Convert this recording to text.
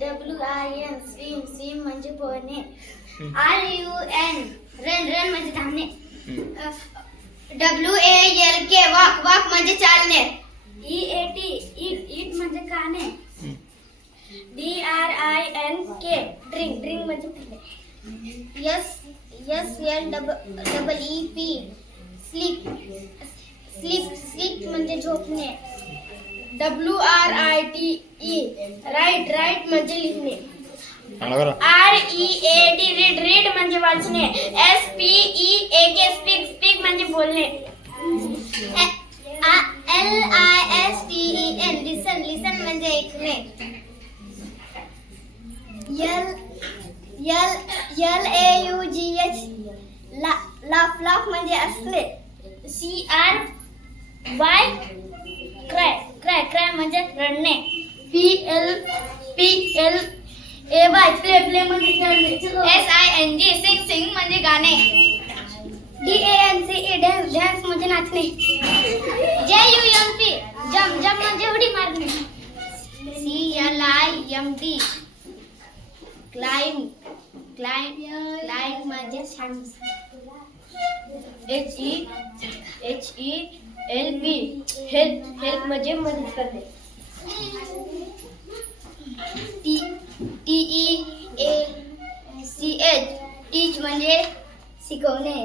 WIN swim swim म्हणजे पोहणे. RUN run म्हणजे धावणे. WALK वॉक म्हणजे चालणे. EAT ईट म्हणजे खाणे. DRINK ड्रिंक म्हणजे पिणे. SLEEP स्लीप म्हणजे झोपणे. WRITE राईट म्हणजे लिहिणे. READ रीड म्हणजे वाचणे. SPEAK स्पीक म्हणजे बोलणे. लिसन म्हणजे ऐकणे. LAUGH लाफ म्हणजे असणे. CRY क्राय म्हणजे रडणे. PLAY प्ले म्हणजे खेळणे. SING सिंग म्हणजे गाणे. DANCE डान्स म्हणजे नाचणे. JUMP जंप म्हणजे उडी मारणे. CLIMB क्लाइंब म्हणजे HELP म्हणजे मदत करणे. TEACH टीच म्हणजे शिकवणे.